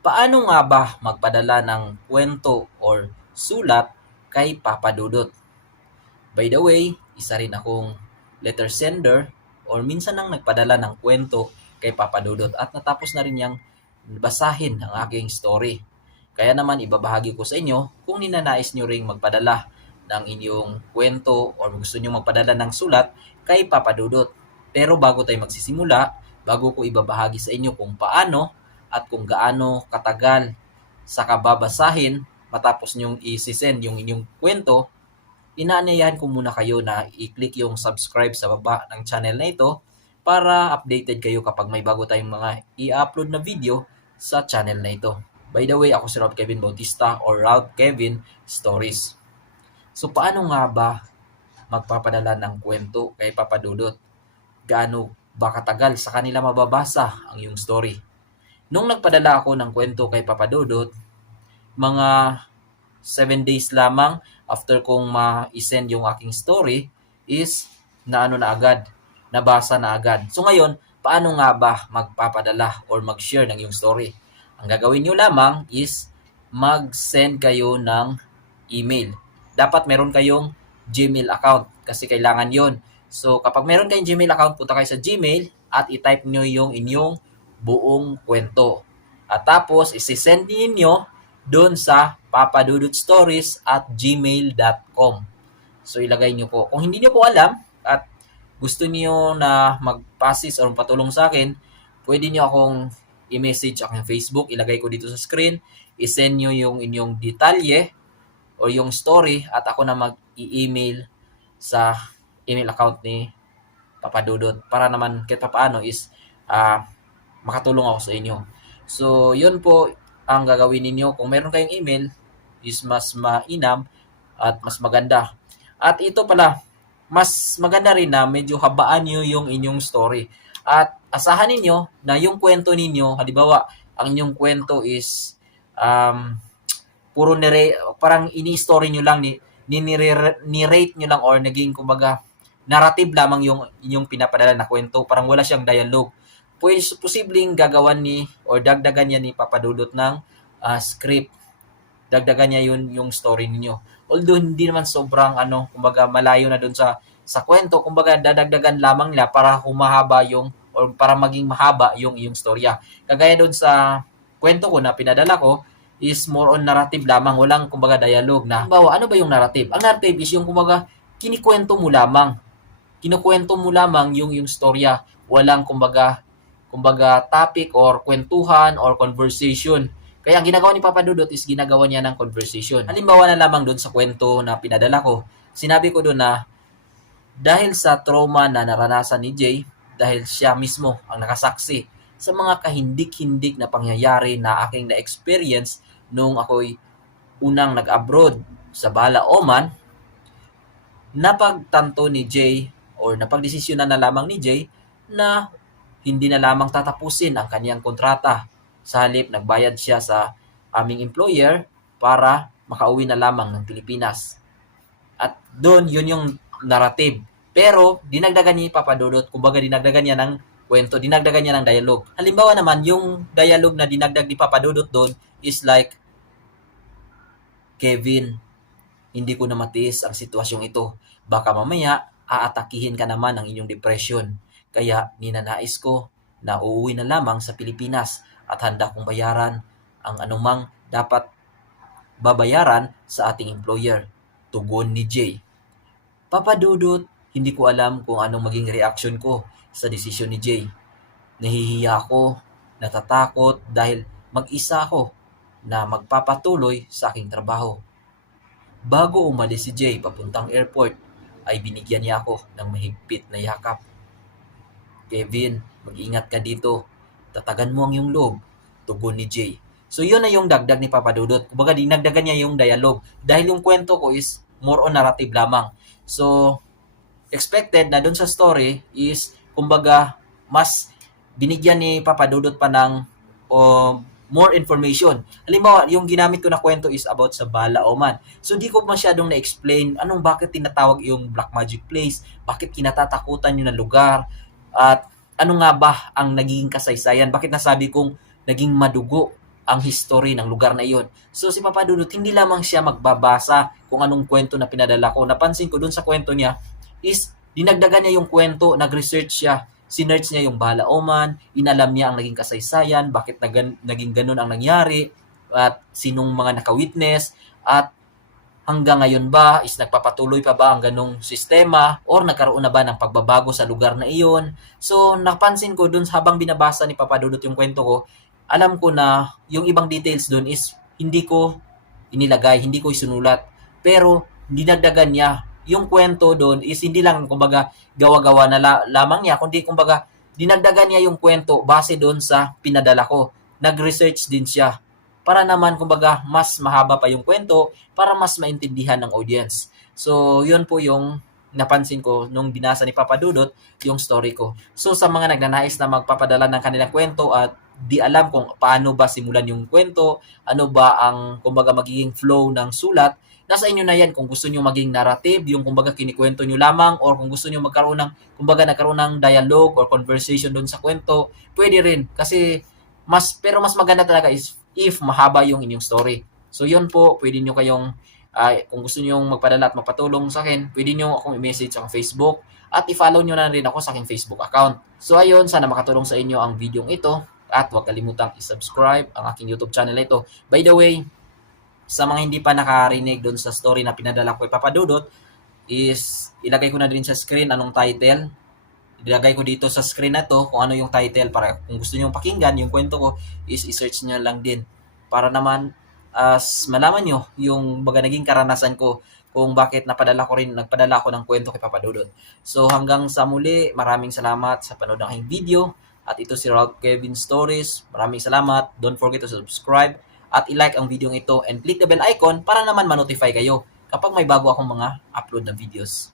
Paano nga ba magpadala ng kwento or sulat kay Papa Dudut? By the way, isa rin akong letter sender or minsan nang nagpadala ng kwento kay Papa Dudut at natapos na rin niyang basahin ang aking story. Kaya naman ibabahagi ko sa inyo kung ninanais nyo ring magpadala ng inyong kwento or gusto nyo magpadala ng sulat kay Papa Dudut. Pero bago tayo magsisimula, bago ko ibabahagi sa inyo kung paano at kung gaano katagal sa kababasahin matapos nyong i-send yung inyong kwento, inaanyayahan ko muna kayo na i-click yung subscribe sa baba ng channel na ito para updated kayo kapag may bago tayong mga i-upload na video sa channel na ito. By the way, ako si Rob Kevin Bautista or Ralph Kevin Stories. So paano nga ba magpapadala ng kwento kay Papa Dudut? Gaano ba katagal sa kanila mababasa ang iyong story? Nung nagpadala ako ng kwento kay Papa Dudut, mga 7 days lamang after kong ma-send yung aking story is na agad, nabasa na agad. So ngayon, paano nga ba magpapadala or mag-share ng yung story? Ang gagawin nyo lamang is mag-send kayo ng email. Dapat meron kayong Gmail account kasi kailangan yon. So kapag meron kayong Gmail account, punta kayo sa Gmail at i-type nyo yung inyong buong kwento. At tapos, isi-send ninyo doon sa papadudutstories@gmail.com. So, ilagay nyo po. Kung hindi nyo po alam at gusto niyo na mag-passes or patulong sa akin, pwede nyo akong i-message akong Facebook. Ilagay ko dito sa screen. I-send nyo yung inyong detalye o yung story at ako na mag-i-email sa email account ni Papa Dudut para naman kahit paano is makatulong ako sa inyo. So, yun po ang gagawin ninyo. Kung meron kayong email, is mas mainam at mas maganda. At ito pala, mas maganda rin na medyo habaan nyo yung inyong story. At asahan ninyo na yung kwento ninyo, halimbawa, ang inyong kwento is puro parang ini-story nyo lang, ni-rate nyo lang or naging kumbaga narrative lamang yung inyong pinapadala na kwento. Parang wala siyang dialogue. Posibleng gagawan ni or dagdagan niya ni Papa Dudut ng script. Dagdagan niya yun yung story niyo. Although hindi naman sobrang kumbaga malayo na doon sa kwento, kumbaga dadagdagan lamang nila para humahaba yung or para maging mahaba yung iyong storya. Kagaya doon sa kwento ko na pinadala ko is more on narrative lamang, walang kumbaga dialogue na. Halimbawa, ano ba yung narrative? Ang narrative is yung kumbaga kinikwento mo lamang. Kinukwento mo lamang yung storya, walang kumbaga topic or kwentuhan or conversation. Kaya ang ginagawa ni Papa Dudut is ginagawa niya ng conversation. Halimbawa na lamang doon sa kwento na pinadala ko, sinabi ko doon na dahil sa trauma na naranasan ni Jay, dahil siya mismo ang nakasaksi sa mga kahindik-hindik na pangyayari na aking na-experience nung ako'y unang nag-abroad sa Bala, Oman, napagtanto ni Jay or napagdesisyonan na lamang ni Jay na hindi na lamang tatapusin ang kanyang kontrata. Sa halip, nagbayad siya sa aming employer para makauwi na lamang ng Pilipinas. At doon, yun yung narrative. Pero, dinagdagan ni Papa Dudut, kumbaga dinagdagan niya ng kwento, dinagdagan niya ng dialogue. Halimbawa naman, yung dialogue na dinagdag ni Papa Dudut doon is like, Kevin, hindi ko na matiis ang sitwasyong ito. Baka mamaya, aatakihin ka naman ng inyong depression. Kaya ninanais ko na uuwi na lamang sa Pilipinas at handa kong bayaran ang anumang dapat babayaran sa ating employer. Tugon ni Jay. Papa Dudut, hindi ko alam kung anong maging reaction ko sa desisyon ni Jay. Nahihiya ako, natatakot dahil mag-isa ako na magpapatuloy sa aking trabaho. Bago umalis si Jay papuntang airport, ay binigyan niya ako ng mahigpit na yakap. Kevin, mag-ingat ka dito. Tatagan mo ang iyong loob. Tugon ni Jay. So yun na yung dagdag ni Papa Dudut. Kumbaga dinagdagan niya yung dialogue. Dahil yung kwento ko is more on narrative lamang. So, expected na dun sa story is, kumbaga, mas binigyan ni Papa Dudut pa ng more information. Halimbawa, yung ginamit ko na kwento is about sa Bala, Oman. So, di ko masyadong na-explain bakit tinatawag yung Black Magic Place, bakit kinatatakutan yun na lugar, at ano nga ba ang naging kasaysayan, bakit nasabi kong naging madugo ang history ng lugar na iyon. So si Papa Dudut, hindi lamang siya magbabasa kung anong kwento na pinadala ko. Napansin ko dun sa kwento niya is dinagdagan niya yung kwento, nag-research siya, sinearch niya yung Balaoman, inalam niya ang naging kasaysayan, bakit naging ganun ang nangyari, at sinong mga naka-witness, at hanggang ngayon ba is nagpapatuloy pa ba ang ganong sistema or nagkaroon na ba ng pagbabago sa lugar na iyon. So napansin ko dun habang binabasa ni Papa Dudut yung kwento ko, alam ko na yung ibang details dun is hindi ko inilagay, hindi ko isinulat. Pero dinagdagan niya. Yung kwento doon is hindi lang kumbaga gawa-gawa na lamang niya, kundi kumbaga dinagdagan niya yung kwento base doon sa pinadala ko. Nag-research din siya para naman kumbaga mas mahaba pa yung kwento para mas maintindihan ng audience. So, yun po yung napansin ko nung binasa ni Papa Dudut yung story ko. So, sa mga nagnanais na magpapadala ng kanilang kwento at di alam kung paano ba simulan yung kwento, ano ba ang kumbaga magiging flow ng sulat, nasa inyo na yan kung gusto niyo maging narrative, yung kumbaga kinikwento niyo lamang, or kung gusto niyo magkaroon ng kumbaga nagkaroon ng dialogue or conversation doon sa kwento, pwede rin kasi pero mas maganda talaga is if mahaba yung inyong story. So yun po, pwede niyo kayong kung gusto niyo magpadala at magpatulong sa akin, pwede niyo akong i-message sa Facebook at i-follow niyo na rin ako sa aking Facebook account. So ayun, sana makatulong sa inyo ang video ito at huwag kalimutang i-subscribe ang aking YouTube channel na ito. By the way, sa mga hindi pa nakarinig doon sa story na pinadala ko kay Papa Dudut, is ilagay ko na din sa screen anong title. Ilagay ko dito sa screen na to kung ano yung title para kung gusto niyo pakinggan yung kwento ko is i-search niyo lang din para naman malaman niyo yung baga naging karanasan ko kung bakit nagpadala ko ng kwento kay Papa Dudut. So hanggang sa muli, maraming salamat sa panood ng aking video at ito si Ralph Kevin Stories. Maraming salamat. Don't forget to subscribe at i-like ang video ito and click the bell icon para naman ma-notify kayo kapag may bago akong mga upload na videos.